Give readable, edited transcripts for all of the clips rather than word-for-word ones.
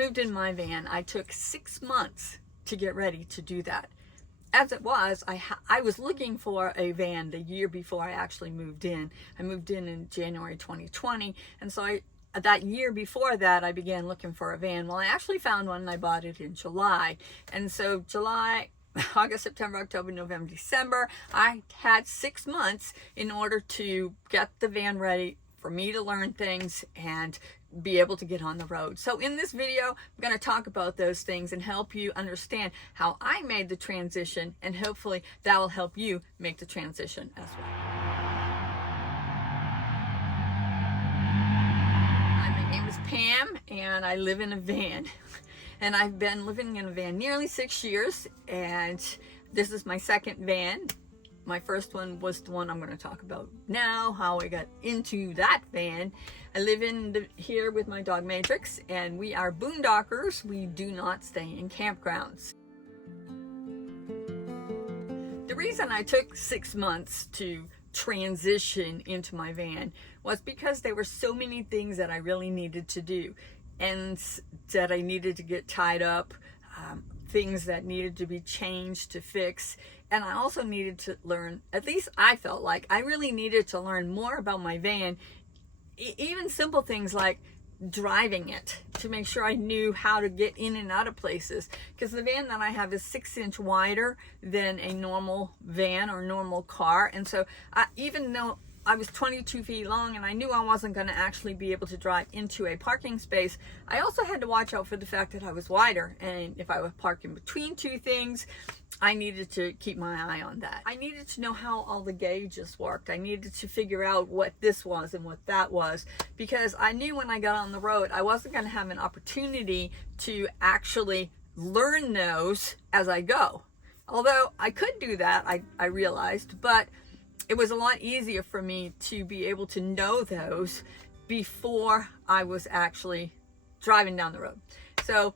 moved in my van, I took 6 months to get ready to do that. As it was, I was looking for a van the year before I actually moved in. I moved in January 2020, and so that year before that, I began looking for a van. Well, I actually found one, and I bought it in July. And so July, August, September, October, November, December, I had 6 months in order to get the van ready for me to learn things and be able to get on the road. So in this video, I'm going to talk about those things and help you understand how I made the transition, and hopefully that will help you make the transition as well. My name is Pam, and I live in a van. And I've been living in a van nearly 6 years, and this is my second van. My first one was the one I'm going to talk about now, how I got into that van. I live here with my dog Matrix, and we are boondockers. We do not stay in campgrounds. The reason I took 6 months to transition into my van was because there were so many things that I really needed to do, and that I needed to get tied up, things that needed to be changed to fix. And I also needed to learn, at least I felt like I really needed to learn more about my van, even simple things like driving it, to make sure I knew how to get in and out of places. Because the van that I have is 6 inch wider than a normal van or normal car. And so even though I was 22 feet long and I knew I wasn't going to actually be able to drive into a parking space, I also had to watch out for the fact that I was wider, and if I was parking between two things, I needed to keep my eye on that. I needed to know how all the gauges worked. I needed to figure out what this was and what that was, because I knew when I got on the road I wasn't going to have an opportunity to actually learn those as I go. Although I could do that, I realized, but it was a lot easier for me to be able to know those before I was actually driving down the road. So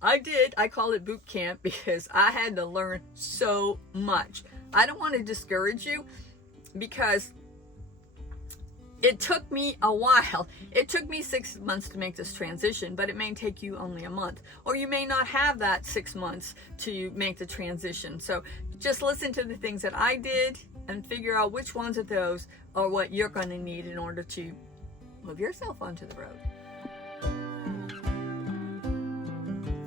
I call it boot camp, because I had to learn so much. I don't want to discourage you, because it took me a while. It took me 6 months to make this transition, but it may take you only a month, or you may not have that 6 months to make the transition. So just listen to the things that I did and figure out which ones of those are what you're going to need in order to move yourself onto the road.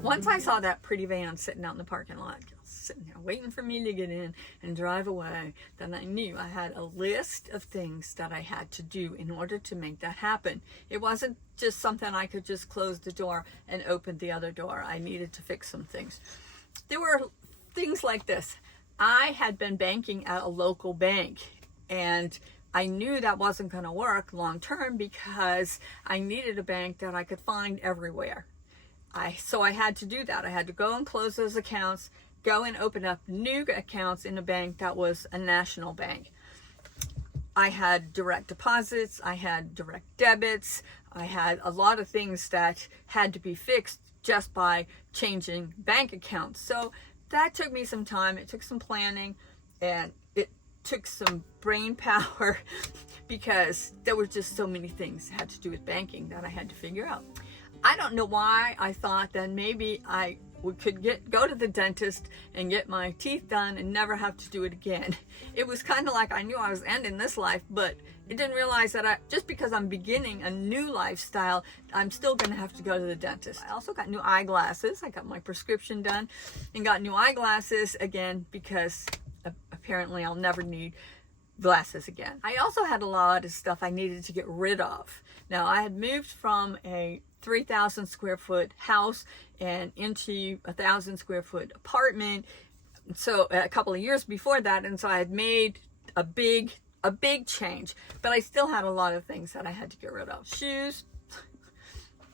Once I saw that pretty van sitting out in the parking lot, sitting there waiting for me to get in and drive away, then I knew I had a list of things that I had to do in order to make that happen. It wasn't just something I could just close the door and open the other door. I needed to fix some things. There were things like this. I had been banking at a local bank, and I knew that wasn't going to work long term, because I needed a bank that I could find everywhere. So I had to do that. I had to go and close those accounts, go and open up new accounts in a bank that was a national bank. I had direct deposits, I had direct debits, I had a lot of things that had to be fixed just by changing bank accounts. So that took me some time. It took some planning, and it took some brain power, because there were just so many things that had to do with banking that I had to figure out. I don't know why I thought that maybe I could go to the dentist and get my teeth done and never have to do it again. It was kind of like I knew I was ending this life, but I didn't realize that just because I'm beginning a new lifestyle, I'm still going to have to go to the dentist. I also got new eyeglasses. I got my prescription done and got new eyeglasses again, because apparently I'll never need glasses again. I also had a lot of stuff I needed to get rid of. Now, I had moved from a 3,000 square foot house and into a 1,000 square foot apartment, so a couple of years before that, and so I had made a big change, but I still had a lot of things that I had to get rid of. Shoes.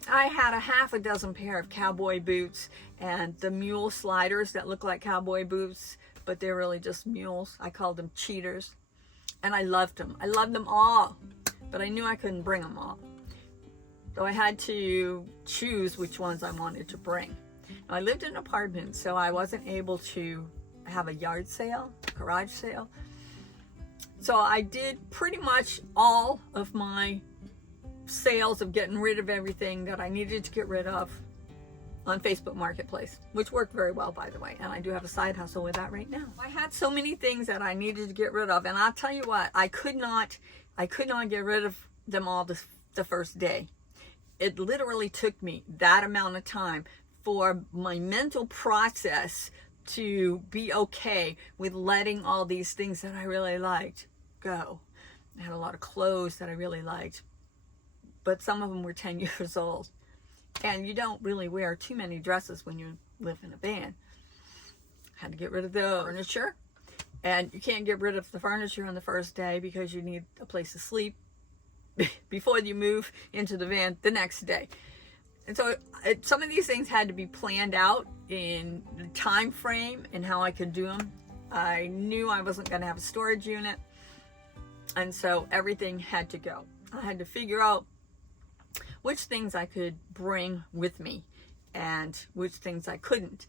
I had a half a dozen pair of cowboy boots and the mule sliders that look like cowboy boots, but they're really just mules. I called them cheaters, and I loved them. I loved them all, but I knew I couldn't bring them all. So I had to choose which ones I wanted to bring. Now, I lived in an apartment, so I wasn't able to have a yard sale, garage sale. So I did pretty much all of my sales of getting rid of everything that I needed to get rid of on Facebook Marketplace, which worked very well, by the way. And I do have a side hustle with that right now. I had so many things that I needed to get rid of, and I'll tell you what, I could not get rid of them all the first day. It literally took me that amount of time for my mental process to be okay with letting all these things that I really liked go. I had a lot of clothes that I really liked, but some of them were 10 years old. And you don't really wear too many dresses when you live in a van. I had to get rid of the furniture. And you can't get rid of the furniture on the first day because you need a place to sleep before you move into the van the next day. And so some of these things had to be planned out in the time frame and how I could do them. I knew I wasn't going to have a storage unit. And so everything had to go. I had to figure out which things I could bring with me and which things I couldn't.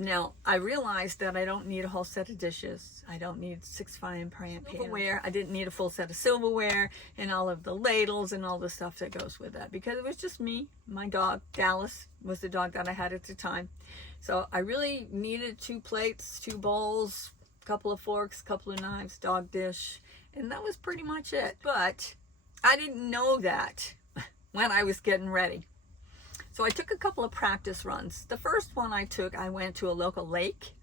Now, I realized that I don't need a whole set of dishes. I don't need 6 frying pan silverware. I didn't need a full set of silverware and all of the ladles and all the stuff that goes with that, because it was just me. My dog, Dallas, was the dog that I had at the time. So I really needed 2 plates, 2 bowls, a couple of forks, a couple of knives, dog dish, and that was pretty much it. But I didn't know that when I was getting ready. So I took a couple of practice runs. The first one I went to a local lake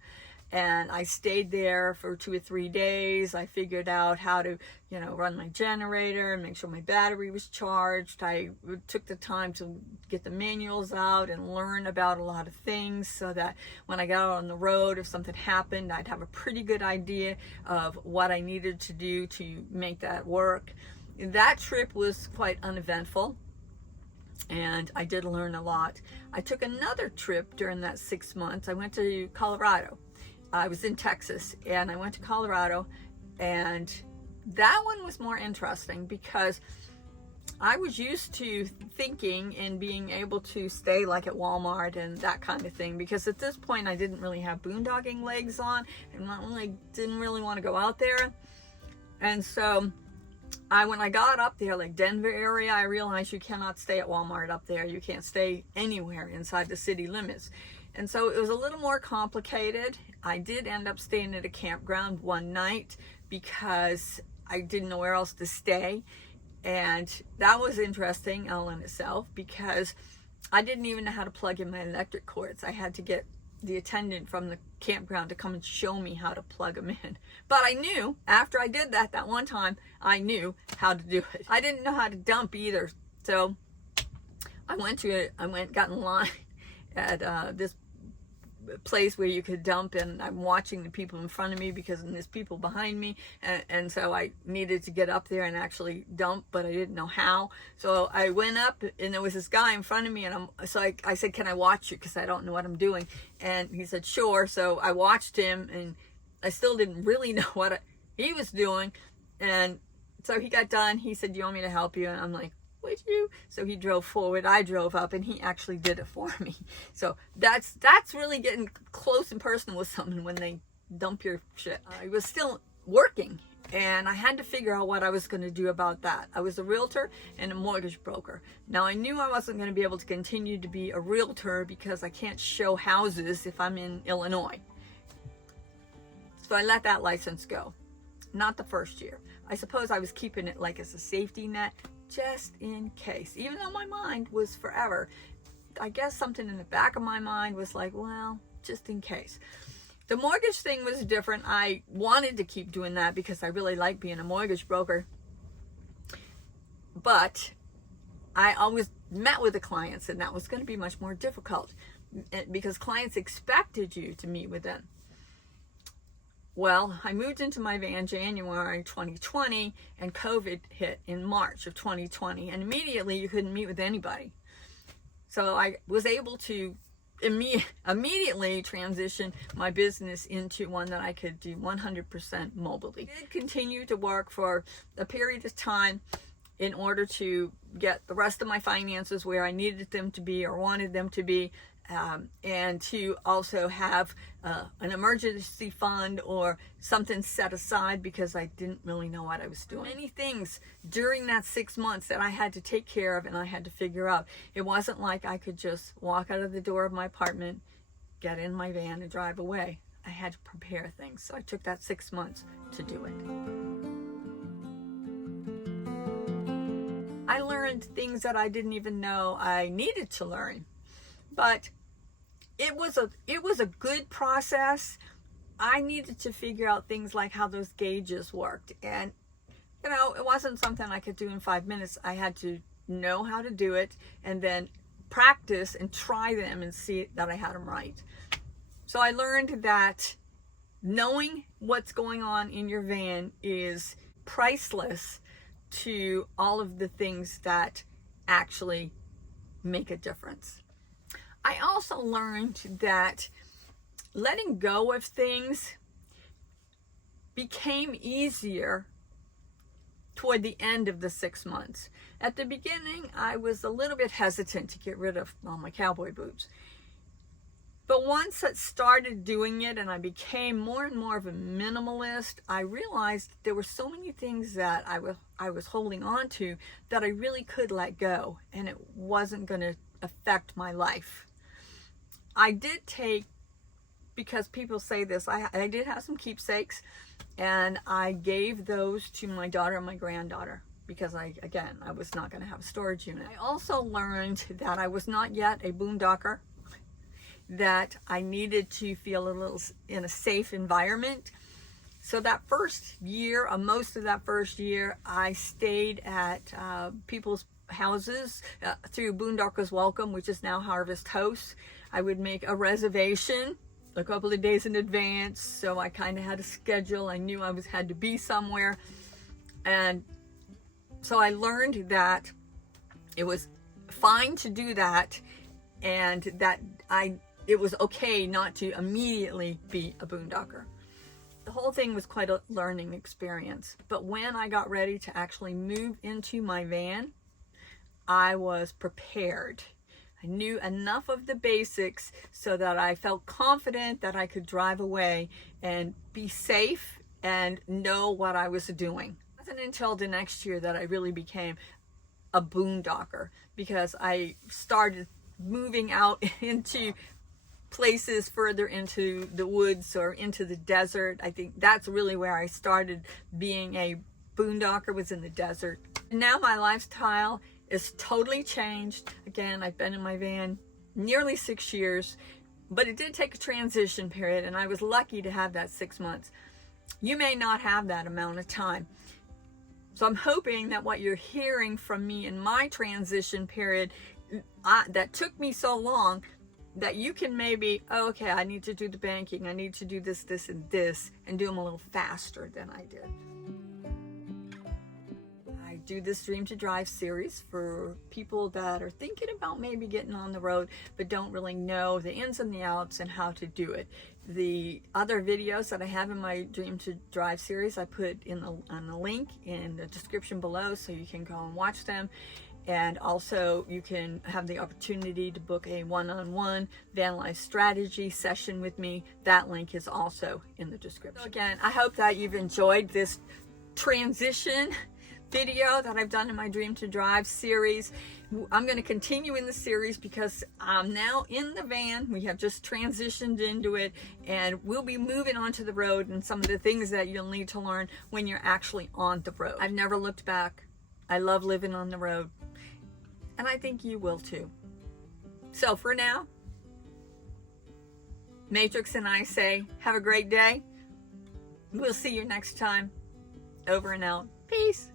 and I stayed there for 2 or 3 days. I figured out how to, run my generator and make sure my battery was charged. I took the time to get the manuals out and learn about a lot of things so that when I got out on the road, if something happened, I'd have a pretty good idea of what I needed to do to make that work. That trip was quite uneventful, and I did learn a lot. I took another trip during that 6 months. I went to Colorado. I was in Texas, and I went to Colorado, and that one was more interesting because I was used to thinking and being able to stay like at Walmart and that kind of thing, because at this point I didn't really have boondocking legs on and didn't really want to go out there. And so when I got up there, like Denver area, I realized you cannot stay at Walmart up there. You can't stay anywhere inside the city limits. And so it was a little more complicated. I did end up staying at a campground one night because I didn't know where else to stay. And that was interesting all in itself because I didn't even know how to plug in my electric cords. I had to get the attendant from the campground to come and show me how to plug them in. But I knew, after I did that one time, I knew how to do it. I didn't know how to dump either. So I got in line at this place where you could dump, and I'm watching the people in front of me because there's people behind me, and so I needed to get up there and actually dump, but I didn't know how. So I went up, and there was this guy in front of me, and I said, "Can I watch you? Because I don't know what I'm doing." And he said, "Sure." So I watched him, and I still didn't really know what he was doing. And so he got done. He said, "Do you want me to help you?" And I'm like, "Would you?" So he drove forward, I drove up, and he actually did it for me. So that's really getting close and personal with someone when they dump your shit. I was still working, and I had to figure out what I was going to do about that. I was a realtor and a mortgage broker. Now I knew I wasn't going to be able to continue to be a realtor because I can't show houses if I'm in Illinois. So I let that license go. Not the first year. I suppose I was keeping it like as a safety net, just in case. Even though my mind was forever, I guess something in the back of my mind was like, well, just in case. The mortgage thing was different. I wanted to keep doing that because I really like being a mortgage broker. But I always met with the clients, and that was going to be much more difficult because clients expected you to meet with them. Well, I moved into my van January 2020, and COVID hit in March of 2020, and immediately you couldn't meet with anybody. So I was able to immediately transition my business into one that I could do 100% mobilely. I did continue to work for a period of time in order to get the rest of my finances where I needed them to be or wanted them to be, and to also have an emergency fund or something set aside, because I didn't really know what I was doing. Many things during that 6 months that I had to take care of and I had to figure out. It wasn't like I could just walk out of the door of my apartment, get in my van and drive away. I had to prepare things. So I took that 6 months to do it. I learned things that I didn't even know I needed to learn. But it was a good process. I needed to figure out things like how those gauges worked. And, you know, it wasn't something I could do in 5 minutes. I had to know how to do it and then practice and try them and see that I had them right. So I learned that knowing what's going on in your van is priceless to all of the things that actually make a difference. I also learned that letting go of things became easier toward the end of the 6 months. At the beginning, I was a little bit hesitant to get rid of all my cowboy boots. But once I started doing it and I became more and more of a minimalist, I realized there were so many things that I was holding on to that I really could let go, and it wasn't going to affect my life. I did take, because people say this, I did have some keepsakes, and I gave those to my daughter and my granddaughter, because I was not going to have a storage unit. I also learned that I was not yet a boondocker, that I needed to feel a little in a safe environment. So that first year, most of that first year, I stayed at people's houses through Boondockers Welcome, which is now Harvest House. I would make a reservation a couple of days in advance, so I kind of had a schedule. I knew I had to be somewhere, and so I learned that it was fine to do that, and that it was okay not to immediately be a boondocker. The whole thing was quite a learning experience. But when I got ready to actually move into my van, I was prepared. I knew enough of the basics so that I felt confident that I could drive away and be safe and know what I was doing. It wasn't until the next year that I really became a boondocker, because I started moving out into places further into the woods or into the desert. I think that's really where I started being a boondocker, was in the desert. Now my lifestyle is totally changed. Again, I've been in my van nearly 6 years, but it did take a transition period, and I was lucky to have that 6 months. You may not have that amount of time. So I'm hoping that what you're hearing from me in my transition period that took me so long, that you can maybe, oh, okay, I need to do the banking, I need to do this, this, and this, and do them a little faster than I did. I do this Dream to Drive series for people that are thinking about maybe getting on the road, but don't really know the ins and the outs and how to do it. The other videos that I have in my Dream to Drive series, I put on the link in the description below, so you can go and watch them. And also you can have the opportunity to book a one-on-one Vanlife strategy session with me. That link is also in the description. So again, I hope that you've enjoyed this transition video that I've done in my Dream to Drive series. I'm going to continue in the series because I'm now in the van. We have just transitioned into it, and we'll be moving onto the road and some of the things that you'll need to learn when you're actually on the road. I've never looked back. I love living on the road. And I think you will too. So for now, Matrix and I say, have a great day. We'll see you next time. Over and out. Peace.